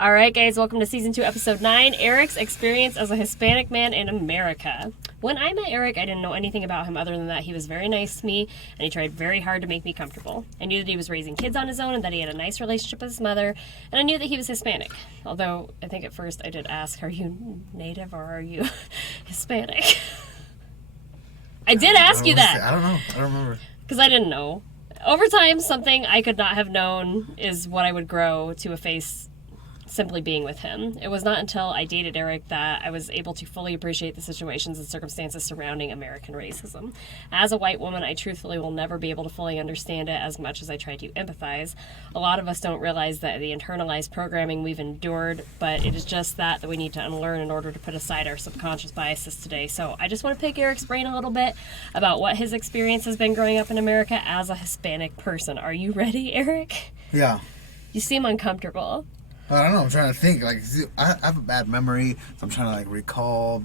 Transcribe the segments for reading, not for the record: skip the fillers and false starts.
All right, guys, welcome to Season 2, Episode 9, Erick's Experience as a Hispanic Man in America. When I met Erick, I didn't know anything about him other than that he was very nice to me, and he tried very hard to make me comfortable. I knew that he was raising kids on his own and that he had a nice relationship with his mother, and I knew that he was Hispanic. Although, I think at first I did ask, are you Native or are you Hispanic? I did ask you that. I don't know. I don't remember. Because I didn't know. Over time, something I could not have known is what I would grow to a face simply being with him. It was not until I dated Erick that I was able to fully appreciate the situations and circumstances surrounding American racism. As a white woman, I truthfully will never be able to fully understand it as much as I try to empathize. A lot of us don't realize that the internalized programming we've endured, but it is just that we need to unlearn in order to put aside our subconscious biases today. So I just want to pick Erick's brain a little bit about what his experience has been growing up in America as a Hispanic person. Are you ready, Erick? Yeah. You seem uncomfortable. I don't know. I'm trying to think. Like, I have a bad memory, so I'm trying to recall,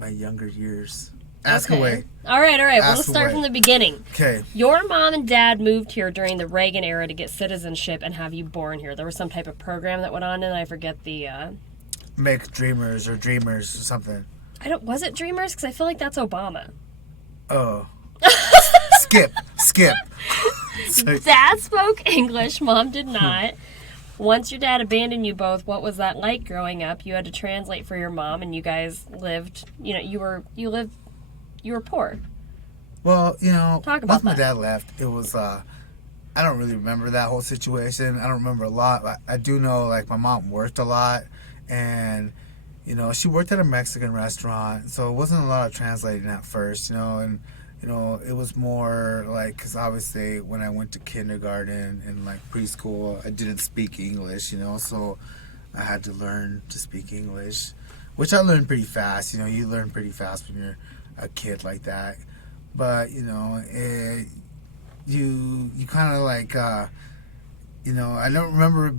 my younger years. Ask away. All right. Well, let's start from the beginning. Okay. Your mom and dad moved here during the Reagan era to get citizenship and have you born here. There was some type of program that went on, and I forget the. Make Dreamers or Dreamers or something. Was it Dreamers? Because I feel like that's Obama. Oh. Skip. Dad spoke English. Mom did not. Once your dad abandoned you both, what was that like growing up? You had to translate for your mom, and you guys lived. You were poor. Well, Talk about once my that. dad left, it was. I don't really remember that whole situation. I don't remember a lot. I do know, my mom worked a lot, and she worked at a Mexican restaurant, so it wasn't a lot of translating at first, and. It was more because obviously when I went to kindergarten and preschool, I didn't speak English, so I had to learn to speak English, which I learned pretty fast. You learn pretty fast when you're a kid like that. But, you kind of I don't remember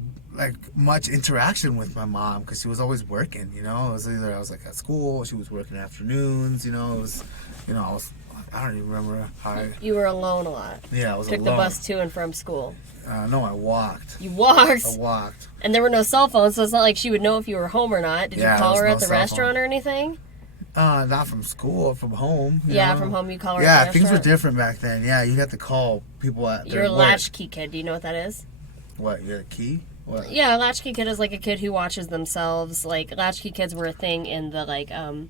much interaction with my mom because she was always working, It was either I was at school, she was working afternoons, I don't even remember how You were alone a lot. Yeah, I was Took alone. the bus to and from school. No, I walked. You walked? I walked. And there were no cell phones, so it's not like she would know if you were home or not. Did you call her at the restaurant or anything? Not from school, from home. Yeah, from home you call her at the Yeah, restaurant? things were different back then. Yeah, you had to call people at their You're a work. latchkey kid. Do you know what that is? What, you're a key? What? Yeah, a latchkey kid is a kid who watches themselves. Latchkey kids were a thing in the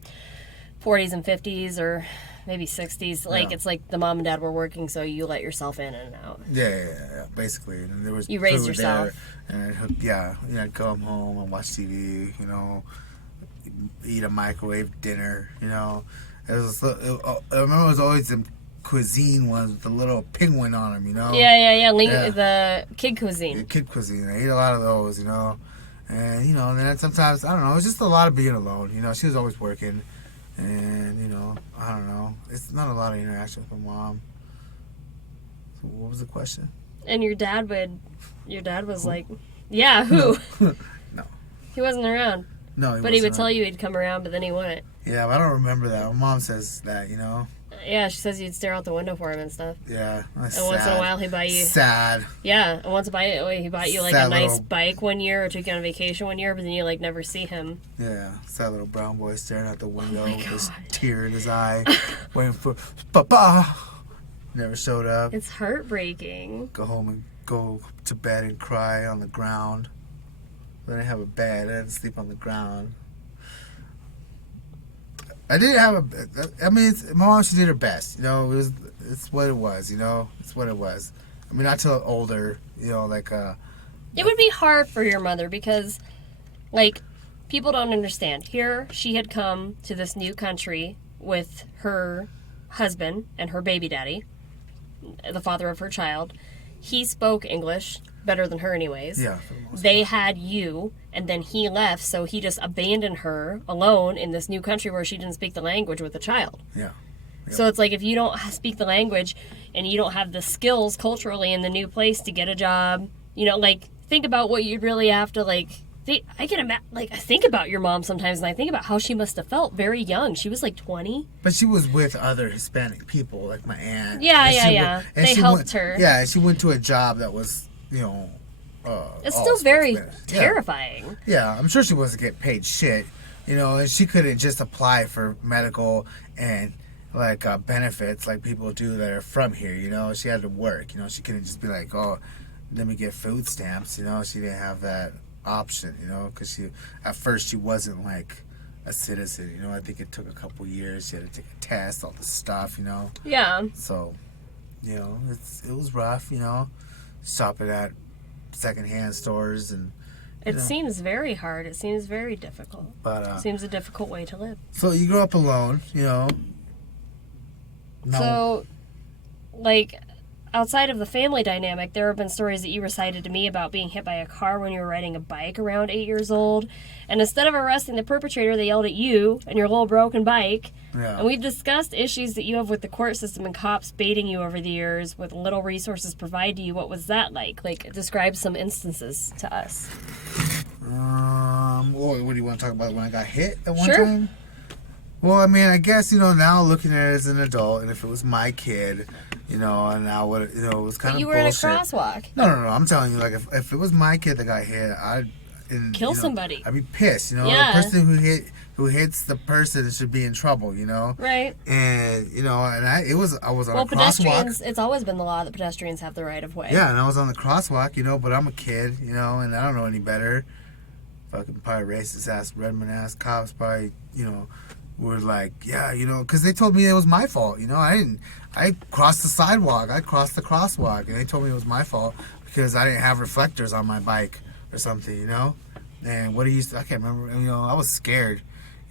40s and 50s or maybe 60s. It's the mom and dad were working, so you let yourself in and out. Yeah, basically. And there was you raised food yourself. There, and I'd come home and watch TV, eat a microwave dinner, It was, I remember it was always the cuisine ones with the little penguin on them, Yeah. The kid cuisine. The kid cuisine. I ate a lot of those, And, and then sometimes, I don't know, it was just a lot of being alone. She was always working. And, I don't know. It's not a lot of interaction with my mom. So what was the question? And your dad was who? Yeah, who? No. He wasn't around. No, But he would tell you he'd come around, but then he wouldn't. Yeah, but I don't remember that. My mom says that, Yeah, she says you'd stare out the window for him and stuff. Yeah, that's And once in a while he'd buy you... Sad. Yeah, and once he bought you Sad a nice little... bike one year or took you on a vacation one year, but then you never see him. Yeah, sad little brown boy staring out the window with this tear in his eye, waiting for Papa. Never showed up. It's heartbreaking. Go home and go to bed and cry on the ground. Then I have a bed. I didn't sleep on the ground. I didn't have a. I mean, my mom, she did her best. It's what it was. It's what it was. I mean, not till older. It would be hard for your mother because, people don't understand. Here, she had come to this new country with her husband and her baby daddy, the father of her child. He spoke English better than her anyways. Yeah, for the most part. They had you, and then he left, so he just abandoned her alone in this new country where she didn't speak the language with a child. Yeah. Yep. So it's if you don't speak the language and you don't have the skills culturally in the new place to get a job, think about what you'd really have to, I can imagine, I think about your mom sometimes, and I think about how she must have felt very young. She was 20. But she was with other Hispanic people, like my aunt. Yeah. They helped her. Yeah, and she went to a job that was, It's all still very sports managers. terrifying. Yeah, I'm sure she wasn't getting paid shit, and she couldn't just apply for medical and like benefits like people do that are from here. She had to work. She couldn't just be like, oh, let me get food stamps. She didn't have that option. Because at first she wasn't like a citizen. I think it took a couple years. She had to take a test, all this stuff. Yeah. So, it was rough. Shopping at secondhand stores and. It seems very hard. It seems very difficult. But it seems a difficult way to live. So you grew up alone, No. So, like, outside of the family dynamic, there have been stories that you recited to me about being hit by a car when you were riding a bike around 8 years old. And instead of arresting the perpetrator, they yelled at you and your little broken bike. Yeah. And we've discussed issues that you have with the court system and cops baiting you over the years with little resources provided to you. What was that like? Like, describe some instances to us. What do you want to talk about when I got hit at one Sure. time? Well, I mean, I guess, now looking at it as an adult, and if it was my kid, and I would, it was kind But of you were in a bullshit. crosswalk. No, I'm telling you, like, if it was my kid that got hit, I'd... Kill somebody. I'd be pissed, Yeah. The person who hits the person should be in trouble, Right. And, and I was on a pedestrians, crosswalk. it's always been the law that pedestrians have the right of way. Yeah, and I was on the crosswalk, but I'm a kid, and I don't know any better. Fucking probably racist ass, Redmond ass cops probably, were like, yeah, because they told me it was my fault, I crossed the sidewalk, I crossed the crosswalk, and they told me it was my fault because I didn't have reflectors on my bike or something, And what I can't remember, I was scared,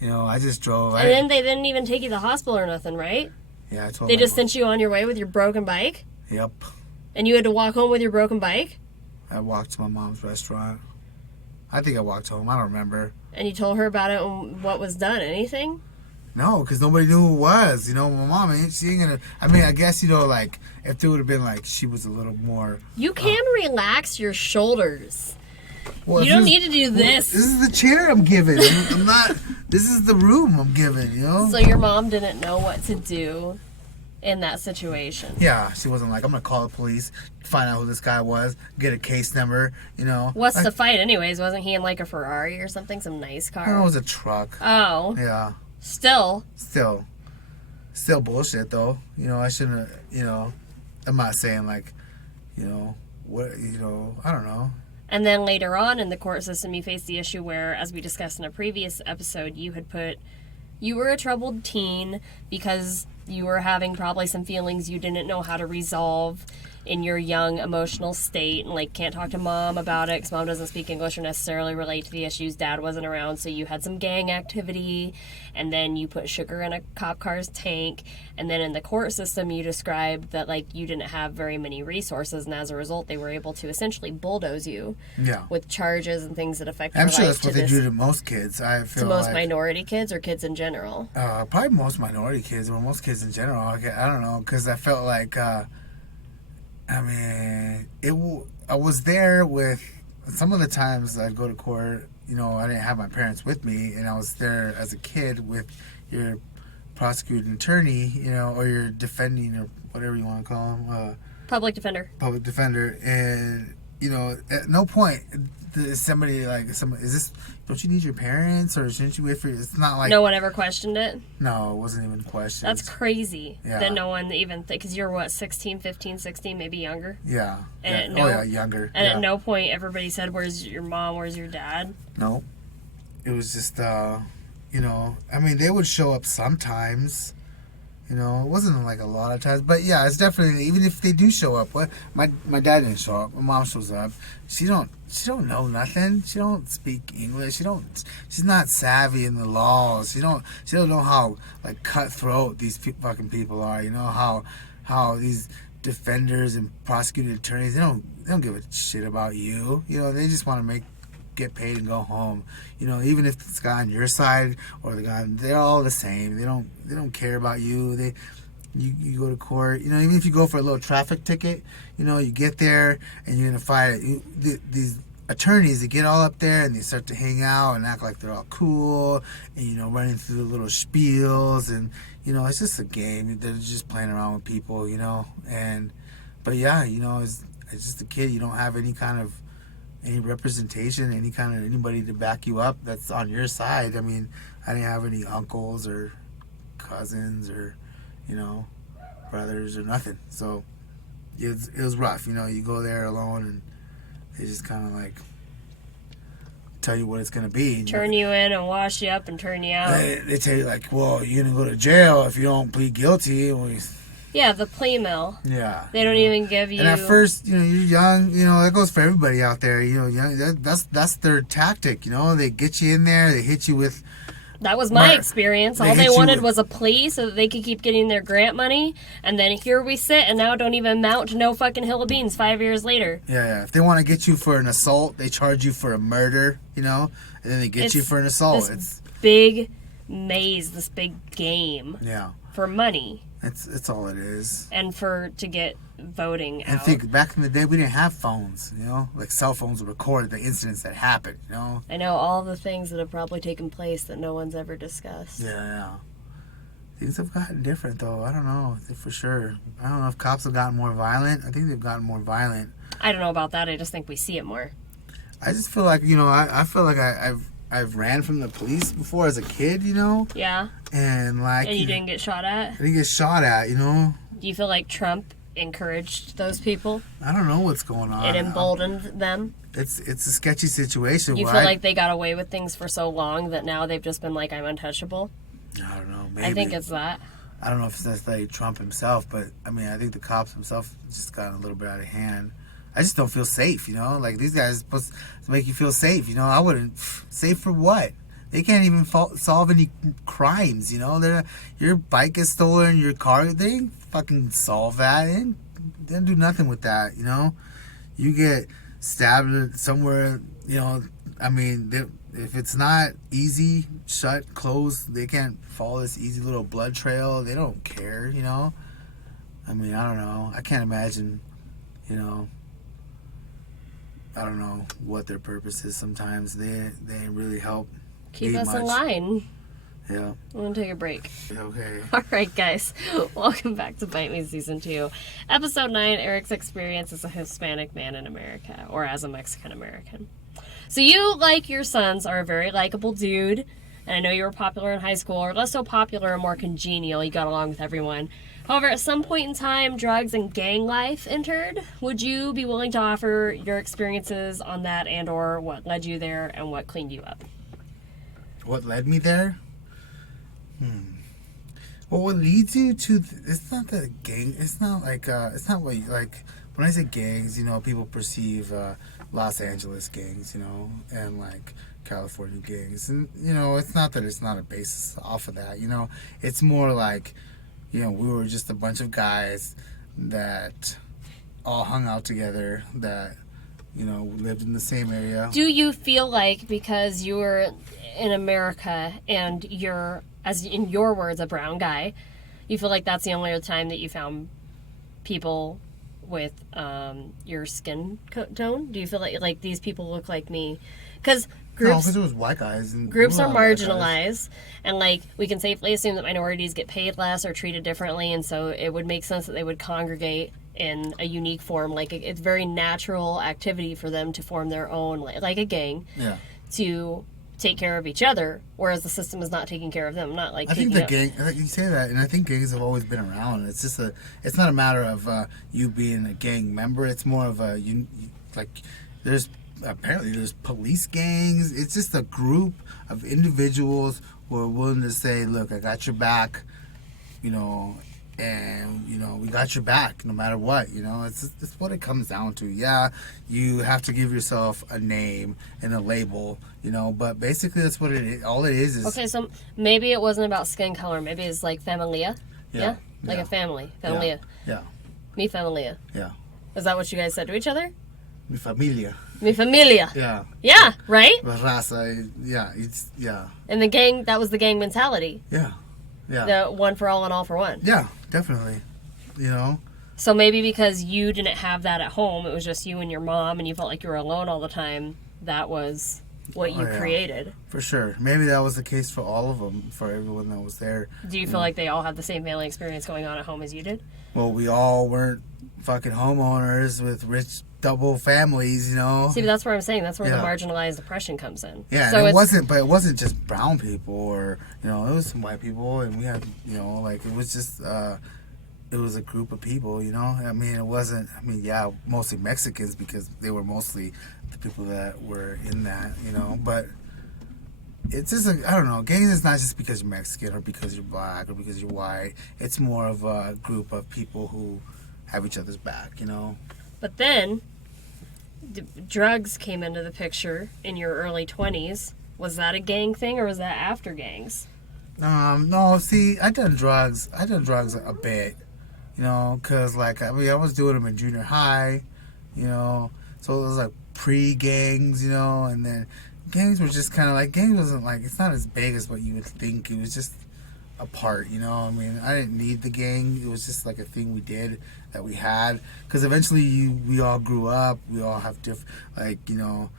I just drove. And then they didn't even take you to the hospital or nothing, right? Yeah, I told They my just mom. sent you on your way with your broken bike? Yep. And you had to walk home with your broken bike? I walked to my mom's restaurant. I think I walked home, I don't remember. And you told her about it and what was done? Anything? No, because nobody knew who it was. My mom, she ain't gonna. I mean, I guess, like, if it would have been like she was a little more. You can relax your shoulders. Well, You don't need to do this. This is the chair I'm given. I'm not. This is the room I'm given, So your mom didn't know what to do in that situation. Yeah, she wasn't like, I'm gonna call the police, find out who this guy was, get a case number, What's the fight anyways? Wasn't he in like a Ferrari or something? Some nice car? No, it was a truck. Oh. Yeah. Still bullshit though. I shouldn't have, I'm not saying like, what, I don't know. And then later on in the court system, you faced the issue where, as we discussed in a previous episode, you were a troubled teen because you were having probably some feelings you didn't know how to resolve in your young emotional state, and like can't talk to mom about it because mom doesn't speak English or necessarily relate to the issues. Dad wasn't around, so you had some gang activity, and then you put sugar in a cop car's tank. And then in the court system, you described that like you didn't have very many resources, and as a result, they were able to essentially bulldoze you with charges and things that affect your I'm life. sure that's what they do to most kids. I feel to most like, minority kids or kids in general. Probably most minority kids, or most kids in general. I don't know, because I felt like. I mean, I was there with some of the times I'd go to court. I didn't have my parents with me, and I was there as a kid with your prosecuting attorney, or your defending or whatever you want to call him, Public defender. Public defender, and at no point is somebody like, is this? Don't you need your parents, or shouldn't you wait for? It's not like No one ever questioned it. No, it wasn't even questioned. That's crazy. Yeah. That no one even because you're what 16, 15, 16, maybe younger. Yeah. And younger. And yeah. at no point everybody said, "Where's your mom? Where's your dad?" No. It was just, I mean, they would show up sometimes. It wasn't like a lot of times, but yeah, it's definitely, even if they do show up. My dad didn't show up. My mom shows up. She don't know nothing. She don't speak English. She's not savvy in the laws. She don't know how like cutthroat these fucking people are. How these defenders and prosecuting attorneys, they don't give a shit about you. They just want to get paid and go home. Even if it's the guy on your side or the guy, they're all the same. They don't care about you. You go to court. Even if you go for a little traffic ticket, you get there and you're gonna fight it. These attorneys, they get all up there and they start to hang out and act like they're all cool and running through the little spiels, and it's just a game. They're just playing around with people, but yeah, as just a kid, you don't have any kind of any representation, any kind of anybody to back you up that's on your side. I mean, I didn't have any uncles or cousins or, you know, brothers or nothing. So it was rough. You know, you go there alone and they just kind of like tell you what it's going to be. And turn you in and wash you up and turn you out. They tell you like, well, you're going to go to jail if you don't plead guilty. Yeah, the plea mill. Yeah. They don't even give you... And at first, you know, you're young. You know, that goes for everybody out there. You know, young, that's their tactic. You know, they get you in there. They hit you with... That was my experience. All they wanted was a plea so that they could keep getting their grant money. And then here we sit, and now don't even amount to no fucking hill of beans 5 years later. Yeah. If they want to get you for an assault, they charge you for a murder, you know? And then they get you for an assault. It's big maze, this big game. Yeah. For money. It's all it is. And to get voting out. And think, back in the day, we didn't have phones, you know? Like, cell phones would record the incidents that happened, you know? I know all the things that have probably taken place that no one's ever discussed. Yeah. Things have gotten different, though. I don't know, for sure. I don't know if cops have gotten more violent. I think they've gotten more violent. I don't know about that. I just think we see it more. I just feel like, you know, I feel like I've ran from the police before as a kid, you know? Yeah. And, like... And you didn't get shot at? I didn't get shot at, you know? Do you feel like Trump encouraged those people? I don't know what's going on. It emboldened them? It's a sketchy situation. You feel like they got away with things for so long that now they've just been like, I'm untouchable? I don't know. Maybe. I think it's that. I don't know if it's necessarily Trump himself, but, I mean, I think the cops himself just got a little bit out of hand. I just don't feel safe, you know? Like, these guys are supposed to make you feel safe, you know? I wouldn't. Safe for what? They can't even solve any crimes, you know? Your bike gets stolen, your car, they ain't fucking solve that. They didn't do nothing with that, you know? You get stabbed somewhere, you know, I mean, if it's not easy, shut, closed, they can't follow this easy little blood trail. They don't care, you know? I mean, I don't know. I can't imagine, you know... I don't know what their purpose is sometimes. They ain't really help. Keep us in line. Yeah. I'm going to take a break. Okay. All right, guys. Welcome back to Bite Me Season 2. Episode 9, Erick's experience as a Hispanic man in America, or as a Mexican-American. So you, like your sons, are a very likable dude, and I know you were popular in high school, or less so popular and more congenial. You got along with everyone. However, at some point in time, drugs and gang life entered. Would you be willing to offer your experiences on that and or what led you there and what cleaned you up? What led me there? Well, what leads you to... It's not the gang... It's not like... it's not what... Like, when I say gangs, you know, people perceive Los Angeles gangs, you know, and, like, California gangs. And, you know, it's not that it's not a basis off of that, you know. It's more like... You know, we were just a bunch of guys that all hung out together, that, you know, lived in the same area. Do you feel like because you were in America and you're, as in your words, a brown guy, you feel like that's the only other time that you found people with your skin tone? Do you feel like these people look like me? Because... No, because it was white guys. And groups are marginalized, and, like, we can safely assume that minorities get paid less or treated differently, and so it would make sense that they would congregate in a unique form. Like, it's very natural activity for them to form their own, like a gang, to take care of each other, whereas the system is not taking care of them. Not like I think the gang, you say that, and I think gangs have always been around. It's just it's not a matter of you being a gang member. It's more of apparently there's police gangs. It's just a group of individuals who are willing to say, look, I got your back, you know, and, you know, we got your back no matter what, you know. It's what it comes down to. Yeah, you have to give yourself a name and a label, you know, but basically that's what it is. All it is... Okay, so maybe it wasn't about skin color. Maybe it's like familia. Yeah? Like a family. Familia. Yeah. Mi familia. Yeah. Is that what you guys said to each other? Mi familia. Mi familia. Yeah. Yeah, right? La raza, yeah. And the gang, that was the gang mentality. Yeah. Yeah. The one for all and all for one. Yeah, definitely. You know? So maybe because you didn't have that at home, it was just you and your mom, and you felt like you were alone all the time, that was what you created. For sure. Maybe that was the case for all of them, for everyone that was there. Do you feel like they all had the same family experience going on at home as you did? Well, we all weren't fucking homeowners with rich double families, you know. See, but that's where I'm saying that's where the Yeah. marginalized oppression comes in. Yeah, so and it wasn't just brown people, or you know, it was some white people, and we had, you know, like it was just it was a group of people, you know. I mean, it wasn't. I mean, yeah, mostly Mexicans because they were mostly the people that were in that, you know. But it's just I don't know. Gangs is not just because you're Mexican or because you're black or because you're white. It's more of a group of people who have each other's back, you know. But then, drugs came into the picture in your early 20s. Was that a gang thing, or was that after gangs? No. See, I done drugs a bit, you know, cause like I mean I was doing them in junior high, you know. So it was like pre-gangs, you know, and then gangs were just kind of like gangs wasn't like it's not as big as what you would think. It was just a part, you know. I mean, I didn't need the gang. It was just like a thing we did that we had. Because eventually we all grew up. We all have different, like, you know.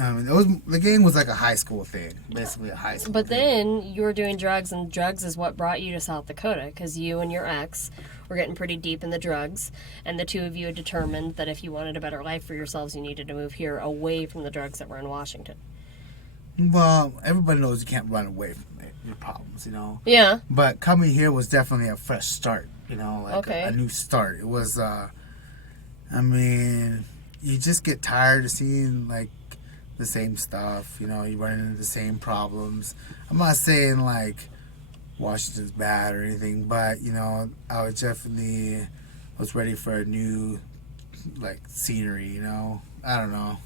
I mean, the gang was like a high school thing, basically a high school. But thing. then you were doing drugs, and drugs is what brought you to South Dakota, because you and your ex were getting pretty deep in the drugs, and the two of you had determined that if you wanted a better life for yourselves, you needed to move here away from the drugs that were in Washington. Well, everybody knows you can't run away from your problems, you know. Yeah. But coming here was definitely a fresh start, you know, like Okay. a new start. It was, I mean, you just get tired of seeing like the same stuff, you know. You run into the same problems. I'm not saying like Washington's bad or anything, but you know, I was ready for a new like scenery, you know. I don't know.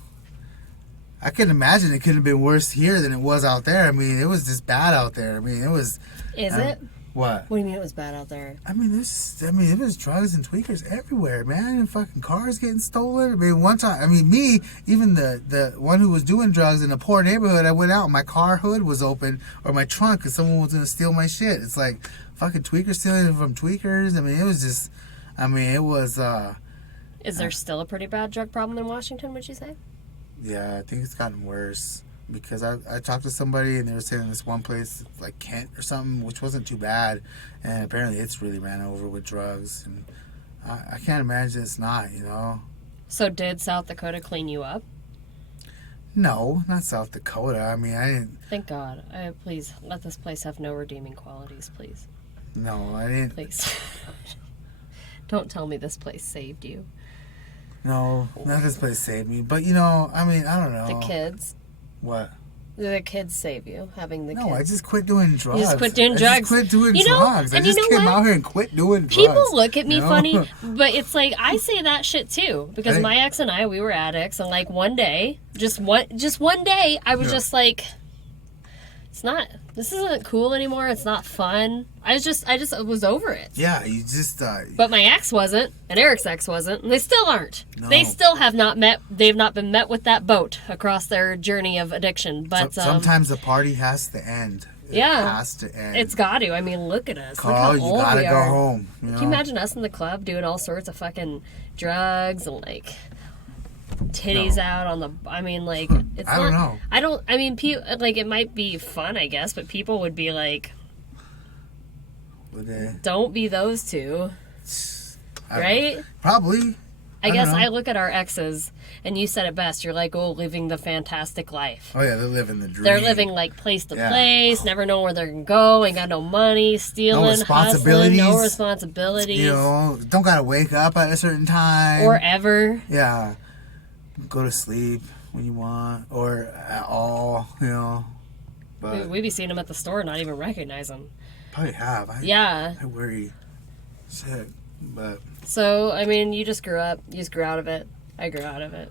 I couldn't imagine it couldn't have been worse here than it was out there. I mean, it was just bad out there. I mean, it was. Is it? What? What do you mean it was bad out there? I mean, it was drugs and tweakers everywhere, man. And fucking cars getting stolen. I mean, one time, even the one who was doing drugs in a poor neighborhood, I went out, my car hood was open, or my trunk, because someone was gonna steal my shit. It's like fucking tweakers stealing from tweakers. I mean, it was just. I mean, it was. Is there still a pretty bad drug problem in Washington, would you say? Yeah, I think it's gotten worse because I talked to somebody and they were saying this one place like Kent or something, which wasn't too bad, and apparently it's really ran over with drugs, and I can't imagine it's not, you know. So did South Dakota clean you up? No, not South Dakota. I mean, I didn't. Thank God. Please let this place have no redeeming qualities, please. No, I didn't. Please. Don't tell me this place saved you. No, not this place saved me. But you know, I mean, I don't know. The kids. What? The kids save you, having the kids. No, I just quit doing drugs. You just quit doing drugs. I just quit doing You know, drugs. I and you just know came what? out here and quit doing drugs. People look at me you know? funny, but it's like I say that shit too because I- my ex and I, we were addicts, and like one day, just one day, I was Yeah. just like, this isn't cool anymore. It's not fun. I just was over it. Yeah, you just. But my ex wasn't, and Erick's ex wasn't, and they still aren't. No. They still have not met. They've not been met with that boat across their journey of addiction. But sometimes the party has to end. It Yeah. has to end. it's got to. I mean, look at us. Carl, look how you old gotta we go are. home. You know? Can you imagine us in the club doing all sorts of fucking drugs and like titties No. out on the? I mean, like it's. I don't know. I don't. I mean, like it might be fun, I guess, but people would be like, Would they? "Don't be those two," right? Probably. I don't guess know. I look at our exes, and you said it best. You're like, "Oh, living the fantastic life." Oh yeah, they're living the dream. They're living like place to Yeah. place, never know where they're gonna go, ain't got no money, stealing, responsibilities. hustling, no responsibilities, You know, don't gotta wake up at a certain time. or ever. Yeah. Go to sleep when you want, or at all. You know. But We be seeing them at the store, and not even recognize them. probably have. Yeah. I worry. Shit. But So I mean, you just grew up. You just grew out of it. I grew out of it.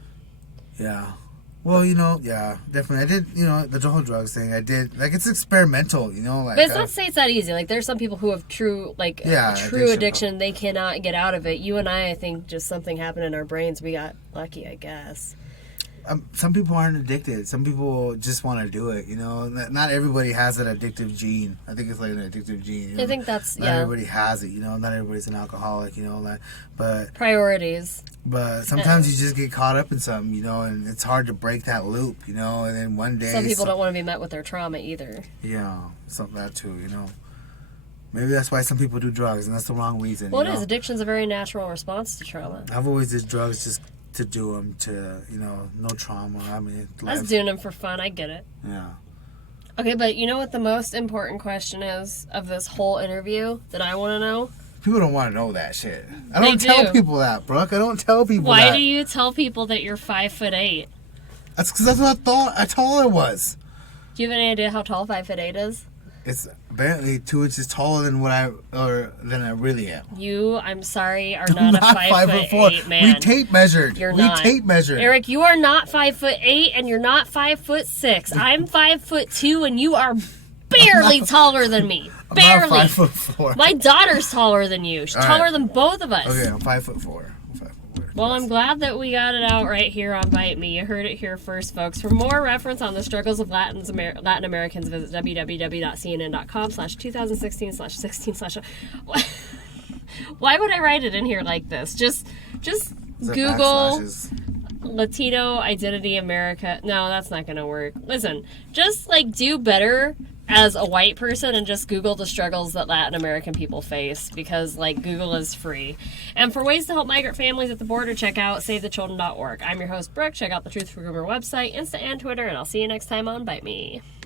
yeah. Well, you know, yeah, definitely. I did, you know, the whole drugs thing. I did, like, it's experimental, you know, like. But it's not to say it's that easy. Like there's some people who have true, like Yeah, true addiction. They cannot get out of it. You and I think just something happened in our brains. We got lucky, I guess. Some people aren't addicted. Some people just want to do it, you know. Not everybody has an addictive gene. I think it's like an addictive gene. You know? I think that's Not yeah. everybody has it, you know. Not everybody's an alcoholic, you know. Like, Priorities. but sometimes you just get caught up in something, you know, and it's hard to break that loop, you know. And then one day, Some people don't want to be met with their trauma either. Yeah, something that too, you know. Maybe that's why some people do drugs, and that's the wrong reason. Well, you it is. know? Addiction's a very natural response to trauma. I've always did drugs just to do them to, you know, no trauma. I mean, I was doing them for fun. I get it. Yeah. Okay, but you know what the most important question is of this whole interview that I want to know? People don't want to know that shit. I don't tell people that, Brooke. I don't tell people Why that. do you tell people that you're 5'8"? That's because that's what I told I was. Do you have any idea how tall 5'8" is? It's apparently 2 inches taller than than I really am. You, I'm sorry, are I'm not a 5'8" man. We tape measured. You're not. We tape measured. Erick, you are not 5'8" and you're not 5'6". I'm 5'2" and you are barely taller than me. Barely. I'm 5'4". My daughter's taller than you. She's taller than both of us. Okay, I'm 5'4". Well, I'm glad that we got it out right here on Bite Me. You heard it here first, folks. For more reference on the struggles of Latin Americans, visit www.cnn.com/2016/16/ Why would I write it in here like this? Just Google Latino Identity America. No, that's not going to work. Listen, just like do better as a white person and just Google the struggles that Latin American people face, because like Google is free. And for ways to help migrant families at the border, check out SaveTheChildren.org. I'm your host, Brooke. Check out the Truth for Groomer website, Insta, and Twitter, and I'll see you next time on Bite Me.